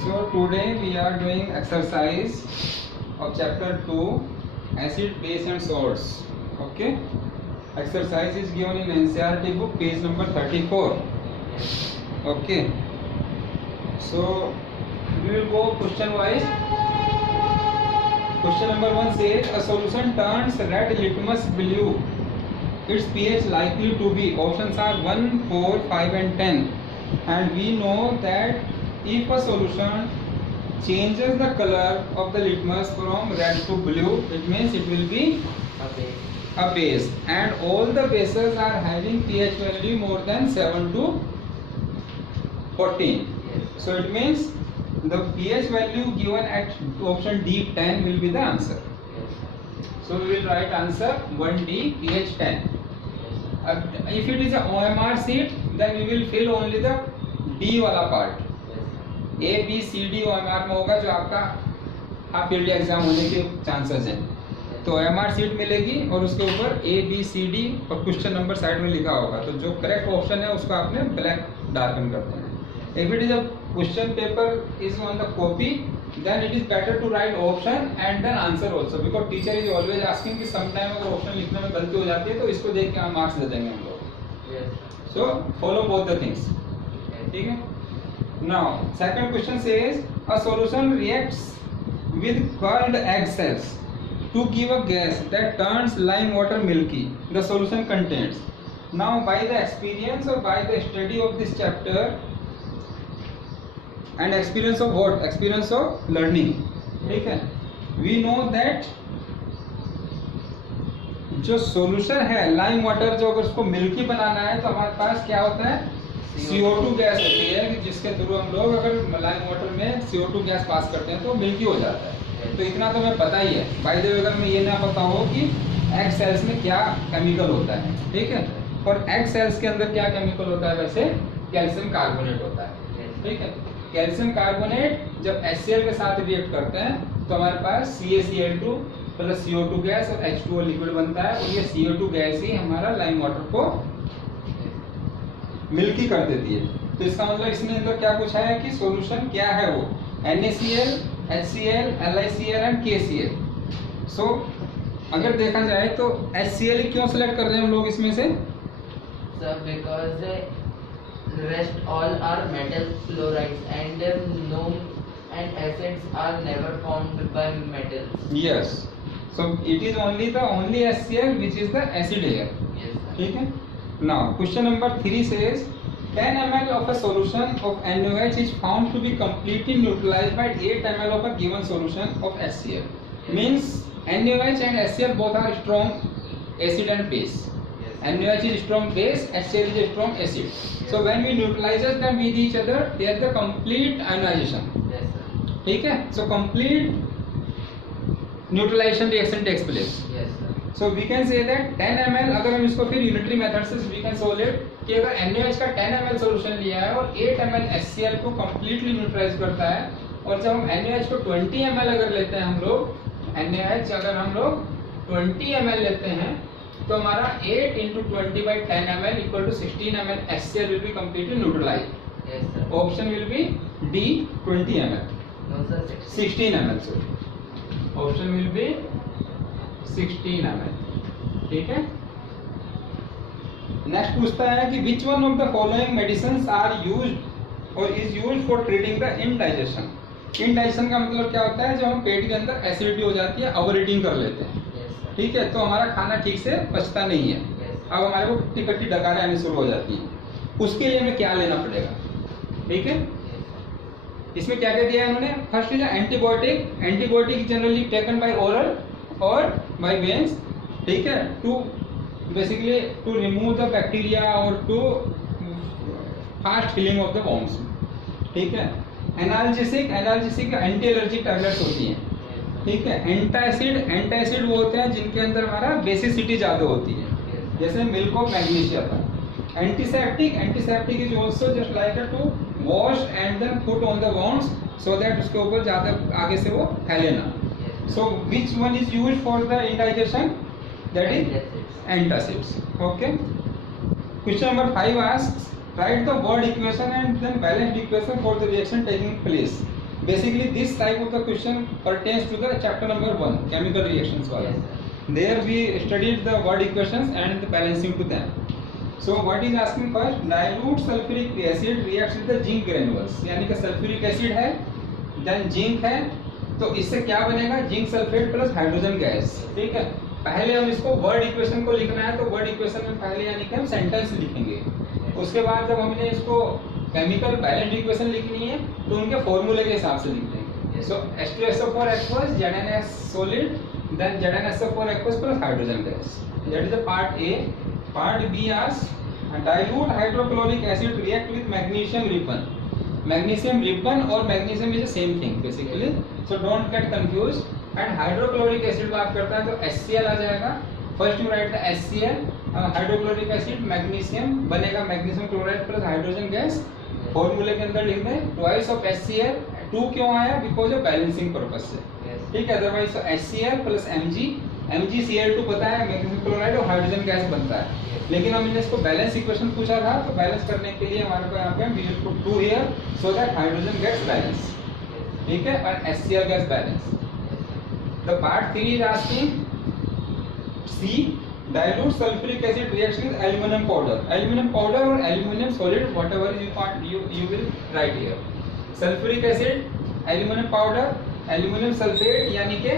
So today we are doing exercise of chapter 2, acid, base and salts. Okay. Exercise is given in NCERT book, page number 34. Okay. So we will go question wise. Question number 1 says a solution turns red litmus blue. Its pH likely to be, options are 1, 4, 5 and 10. And we know that if a solution changes the color of the litmus from red to blue, it means it will be a base. And all the bases are having pH value more than 7 to 14. So it means the pH value given at option D 10 will be the answer. So we will write answer 1D pH 10. If it is a OMR sheet, then we will fill only the D वाला part. A, B, C, D OMR में होगा जो आपका half yearly exam होने के chances हैं. तो OMR seat मिलेगी और उसके ऊपर A, B, C, D और क्वेश्चन नंबर साइड में लिखा होगा. तो जो करेक्ट ऑप्शन है उसको आपने ब्लैक डार्कन कर देना है. If it is a question paper is on the copy, then it is better to write option and then answer also, because teacher is always asking कि sometime अगर option लिखने में गलती हो जाती है तो इसको देख के हम मार्क्स दे देंगे हम लोग. So follow both the things. ठीक है. Now second question says a solution reacts with curled egg cells to give a gas that turns lime water milky. The solution contains. Now by the experience or by the study of this chapter and experience of what? Experience of learning. ठीक है. We know that जो solution है lime water, जो अगर उसको milky बनाना है तो हमारे पास क्या होता है? CO2 गैस होती है, जिसके थ्रू हम लोग अगर लाइम वाटर में CO2 गैस पास करते हैं तो मिल्की हो जाता है. तो इतना तो हमें पता ही है. बाय द वे अगर मैं ये ना पता हो कि एग सेल्स में क्या केमिकल होता है, ठीक है, और एग सेल्स के अंदर क्या केमिकल होता है, वैसे कैल्शियम कार्बोनेट होता है. ठीक है. कैल्शियम कार्बोनेट जब HCl के साथ रिएक्ट करते हैं तो हमारे पास CaCl2 प्लस CO2 गैस और H2O लिक्विड बनता है, और ये CO2 गैस ही हमारा लाइम वाटर को मिल्की कर देती है. तो इसका मतलब इसमें अंदर क्या पूछा है कि सॉल्यूशन क्या है वो NaCl, HCl, LiCl and KCl. सो अगर देखा जाए तो HCl क्यों सिलेक्ट कर रहे हैं हम लोग इसमें से? Sir because rest all are metal chlorides and no and acids are never formed by metals. Yes. So it is only HCl which is the acid here. Yes sir. ठीक है. Now question number 3 says 10 ml of a solution of NaOH is found to be completely neutralized by 8 ml of a given solution of HCl. Means NaOH and HCl both are strong acid and base. NaOH is strong base, HCl is a strong acid. So when we neutralize them with each other, there is the complete ionization. Yes sir. ठीक है. So complete neutralization reaction takes place. Yes sir. So we can say that 10 ml, अगर हम इसको फिर unitary method से we can solve it कि अगर NaOH का 10 ml सोल्यूशन लिया है और 8 ml HCl को completely न्यूट्रलाइज करता है, और जब हम NaOH को 20 ml अगर लेते हैं हम लोग, NaOH अगर हम लोग 20 ml लेते हैं तो हमारा 8 into 20 by 10 ml equal to 16 ml HCl will be completely neutralized. Yes sir. Option will be D 20 ml. No sir. 16 ml sorry. Option will be 16 ml. ठीक है. नेक्स्ट पूछता है कि which one of the following medicines are used और is used for treating the indigestion. Indigestion का मतलब क्या होता है? जब हम पेट के अंदर एसिडिटी हो जाती है, ओवर ईटिंग कर लेते हैं. ठीक है. तो हमारा खाना ठीक से पचता नहीं है. अब हमारे को खट्टी खट्टी डकारें आनी शुरू हो जाती हैं. उसके लिए हमें क्या लेना पड़ेगा? ठीक है. इसमें क्या क्या दिया है उन्होंने? First is antibiotic. Antibiotic generally taken by oral और बाय वेन्स. ठीक है. To basically to remove the bacteria और to fast healing of the wounds. ठीक है. एनाल्जेसिक एंटी एलर्जिक टैबलेट्स होती हैं. ठीक है. एंटासिड वो होते हैं जिनके अंदर हमारा बेसिसिटी ज्यादा होती है, जैसे मिल्क ऑफ मैग्नीशिया था. Antiseptic is also just like to wash and then put on the wounds so that उसके ऊपर ज्यादा आगे से वो फैले ना. So which one is used for the indigestion? That is antacids. Okay. Question number 5 asks write the word equation and then balanced equation for the reaction taking place. Basically this type of the question pertains to the chapter number 1, chemical reactions wala. Yes, sir. There we studied the word equations and the balancing to them. So what is asking first, dilute sulfuric acid reacts with the zinc granules, यानी कि sulphuric acid है, then zinc है, तो इससे क्या बनेगा, zinc sulphate plus hydrogen gas. ठीक है, पहले हम इसको वर्ड इक्वेशन को लिखना है, तो वर्ड इक्वेशन में पहले यानी कि हम सेंटेंस लिखेंगे. उसके बाद जब हमने इसको केमिकल बैलेंस्ड इक्वेशन लिखनी है तो उनके फॉर्मूले के हिसाब से लिख देंगे. सो H2SO4 aqueous, ZnS solid, then ZnSO4 aqueous plus hydrogen gas. That is the part A. Part B asks, dilute hydrochloric acid react with magnesium ribbon. Magnesium ribbon or magnesium is the same thing basically, so don't get confused. And hydrochloric acid बात करता है तो HCl आ जाएगा. First you write the HCl, hydrochloric acid, magnesium बनेगा magnesium chloride plus hydrogen gas. फॉर्मूले के अंदर लिख दें ट्वाइस ऑफ HCl. 2 क्यों आया, बिकॉज ऑफ बैलेंसिंग पर्पस से. ठीक है, अदरवाइज HCl प्लस MgCl2 पता है मैग्नीशियम क्लोराइड और हाइड्रोजन गैस बनता है. लेकिन हमने इसको बैलेंस इक्वेशन पूछा था, तो बैलेंस करने के लिए हमारे को यहाँ पे we use put 2 here so that hydrogen gas balance. ठीक है, और HCl gas balance. The part 3 is asking C, dilute sulfuric acid reacts with aluminum powder or aluminum solid, whatever you will write here. Sulfuric acid, aluminum powder, aluminum sulfate यानी कि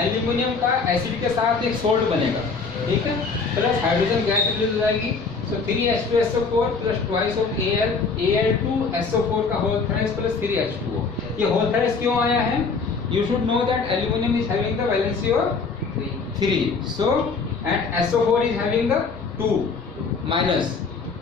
aluminium का acid के साथ एक salt बनेगा. ठीक है, plus hydrogen gas release हो जाएगी. सो 3H2SO4 plus twice of Al2SO4 का होल थ्राइस प्लस 3H2O. ये होल थ्राइस क्यों आया है? You should know that aluminum is having the valency of 3. So and SO4 is having the 2 minus.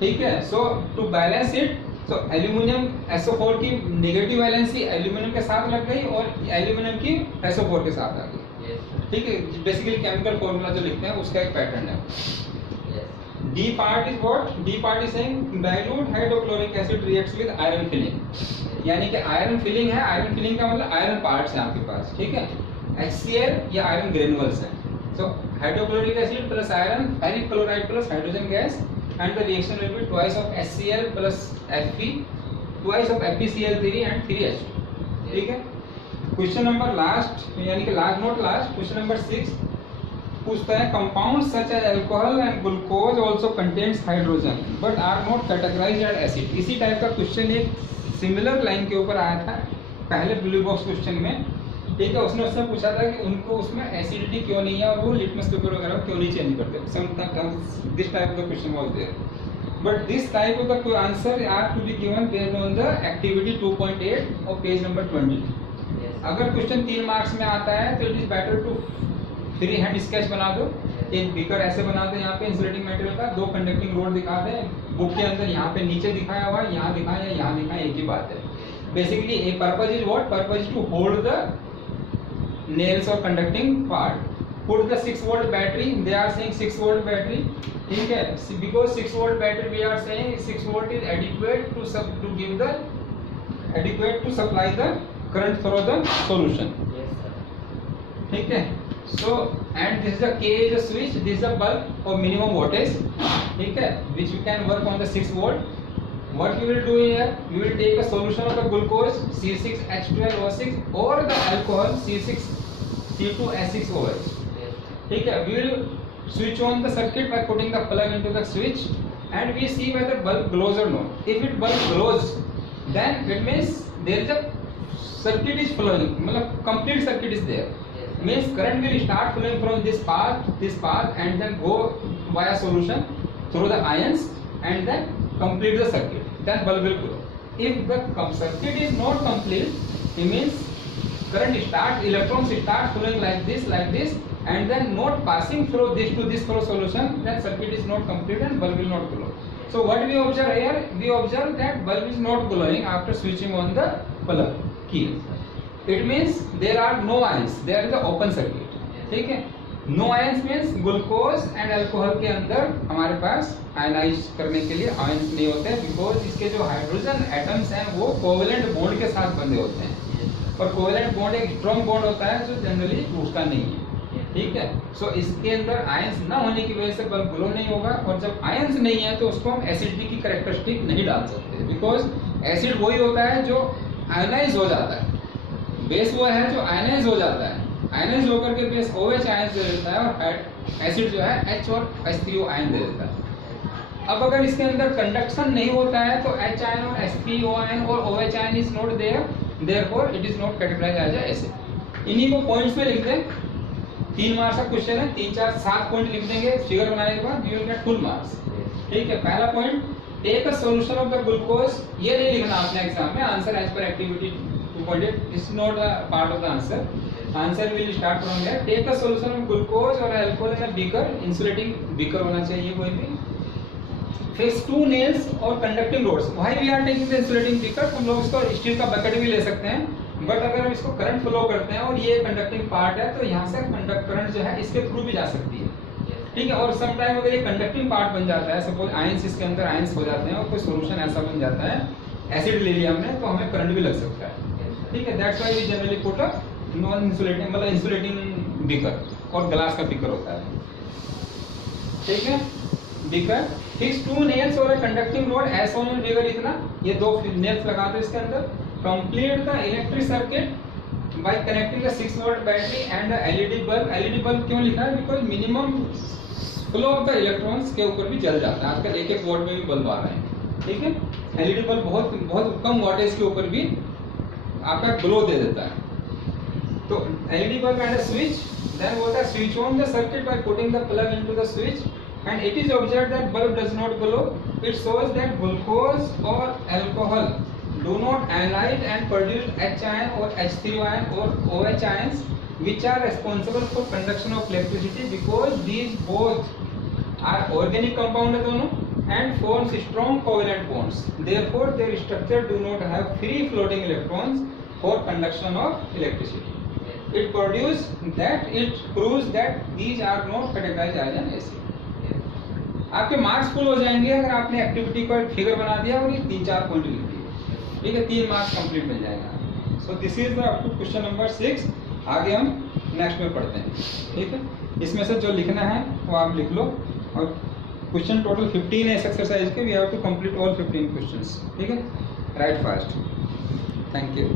ठीक है, so to balance it, so aluminium SO4 की negative valency aluminium के साथ लग गई और एल्यूमिनियम की SO4 के साथ आ गई. ठीक है, बेसिकली केमिकल फॉर्मूला जो लिखते हैं उसका एक पैटर्न है. D part is what? D part is saying dilute hydrochloric acid reacts with iron filling. यानी कि आयरन फिलिंग है. आयरन फिलिंग का मतलब आयरन पार्ट्स हैं आपके पास. ठीक है, HCl या आयरन ग्रेनुअल्स हैं. So hydrochloric acid plus iron, ferric chloride plus hydrogen gas, and the reaction will be twice of HCl plus Fe, twice of FeCl3 and 3H2. ठीक है. क्वेश्चन नंबर लास्ट यानी कि last note last question number 6 पूछता है compound such as alcohol and glucose also contains hydrogen but are not categorized as acid. इसी type का question एक similar line के ऊपर आया था पहले ब्लू बॉक्स क्वेश्चन में. ठीक है, उसने उससे पूछा था कि उनको उसमें एसिडिटी क्यों नहीं है और वो लिटमस पेपर वगैरह क्यों नहीं चेंज करते. This type of the question was there, but this type of the answer are to be given based on the activity 2.8 और पेज नंबर 20. अगर क्वेश्चन 3 मार्क्स में आता है तो it is better to free hand sketch बना दो. एक beaker ऐसे बना दो, यहाँ पे इंसुलेटिंग मटेरियल का 2 कंडक्टिंग रोड दिखा दे. बुक के अंदर यहाँ पे नीचे दिखाया हुआ, यहाँ दिखाया या यहाँ दिखाया, एक ही बात है. Basically a purpose is what? Purpose is to hold the nails or conducting part. Put the 6 volt battery, they are saying 6 volt battery. ठीक है, because 6 volt battery we are saying 6 volt is adequate to give the adequate to supply the current through the solution. Yes sir. ठीक है, so and this is the K is a switch, this is a bulb or minimum voltage. ठीक है, which we can work on the 6 volt. What you will do here? You will take a solution of the glucose C6H12O6 or the alcohol C6C2H6OH. ठीक है, we will switch on the circuit by putting the plug into the switch and we see whether bulb glows or not. If it bulb glows, then it means there is a circuit is flowing. मतलब complete circuit is there. Means current will start flowing from this path and then go via solution through the ions and then complete the circuit. Then bulb will glow. If the circuit is not complete, it means current starts, electrons start flowing like this, and then not passing through this to this through solution. Then circuit is not complete and bulb will not glow. So what we observe here? We observe that bulb is not glowing after switching on the plug key. It means there are no ions. There is the open circuit. ठीक है. No ions means glucose and alcohol के अंदर हमारे पास ionise करने के लिए ions नहीं होते हैं, बिकॉज इसके जो हाइड्रोजन एटम्स हैं वो कोवेलेंट बॉन्ड के साथ बंधे होते हैं और कोवेलेंट बॉन्ड एक स्ट्रॉन्ग बॉन्ड होता है जो जनरली टूटता नहीं है. ठीक है, सो इसके अंदर आयंस ना होने की वजह से बल्ब ग्लो नहीं होगा और जब आयंस नहीं है तो उसको हम एसिडिटी की कैरेक्टरिस्टिक नहीं डाल सकते, बिकॉज एसिड वही होता है जो आयनाइज हो जाता है. बेस वो है जो आयनाइज हो जाता है, आयनाइज होकर के बेस OH आयन दे देता है और एसिड जो है H और H3O आयन दे देता है। अब अगर इसके अंदर कंडक्शन नहीं होता है तो H आयन और H3O आयन और OH ion is not there, therefore it is not categorized as acid. इन्हीं को पॉइंट्स में लिख दें। 3 मार्क्स का क्वेश्चन है, 3 4 7 पॉइंट लिख देंगे फिगर बनाने के बाद, you will get full marks. ठीक है, पहला point, take a solution of the glucose. ये नहीं लिखना आपने एग्जाम में, answer as per activity 2.8 is not a part of the answer. Answer will start from here. Take a solution of glucose और alcohol in a beaker, insulating beaker होना चाहिए कोई भी। फिक्स 2 नेल्स और conducting rods. Why we are taking the insulating beaker, हम लोग इसको steel का बकेट भी ले सकते हैं, बट अगर हम इसको करंट फ्लो करते हैं और ये कंडक्टिंग पार्ट है तो यहाँ से कंडक्ट करंट जो है इसके थ्रू भी जा सकती है। ठीक है, और सम टाइम अगर ये कंडक्टिंग पार्ट बन जाता है, सपोज आयंस इसके अंदर आयंस हो जाते हैं और कोई सॉल्यूशन ऐसा बन जाता है, एसिड ले लिया हमने, तो हमें करंट भी लग सकता है। ठीक है, that's why we generally put a non insulating, मतलब इंसुलेटिंग बीकर, और ग्लास का बीकर होता है। ठीक है, बीकर, फिक्स 2 नेल्स और conducting rod as shown in figure. इतना ये 2 नेल्स लगा दो इसके अंदर। Complete the electric circuit by connecting the 6 volt battery and the LED bulb. LED bulb क्यों लिखा है? Because minimum flow of the electrons के ऊपर भी जल जाता है। आजकल 1-1 वोल्ट में भी बल्ब आ रहे हैं। ठीक है, एलईडी बल्ब बहुत कम वोल्टेज के ऊपर भी आपका ग्लो दे देता है। तो LED bulb and switch, then what are switch on the circuit by putting the plug into the switch, and it is observed that bulb does not glow. It shows that glucose or alcohol do not analyze and produce H ion or H3 ion or OH ions, which are responsible for conduction of electricity, because these both are organic compound है दोनों, and forms strong covalent bonds. Therefore, their structure do not have free floating electrons for conduction of electricity. It proves that these are not categorized as an acid. आपके marks full हो जाएंगे अगर आपने activity का figure बना दिया और ये 3-4 पॉइंट लिख दिए। ठीक है, 3 मार्क्स कंप्लीट मिल जाएगा। So this is the up to question number 6। आगे हम नेक्स्ट में पढ़ते हैं। ठीक है, इसमें से जो लिखना है वो आप लिख लो, और क्वेश्चन टोटल 15 है इस एक्सरसाइज के। We have to complete all 15 questions. ठीक है, राइट फास्ट। Thank you.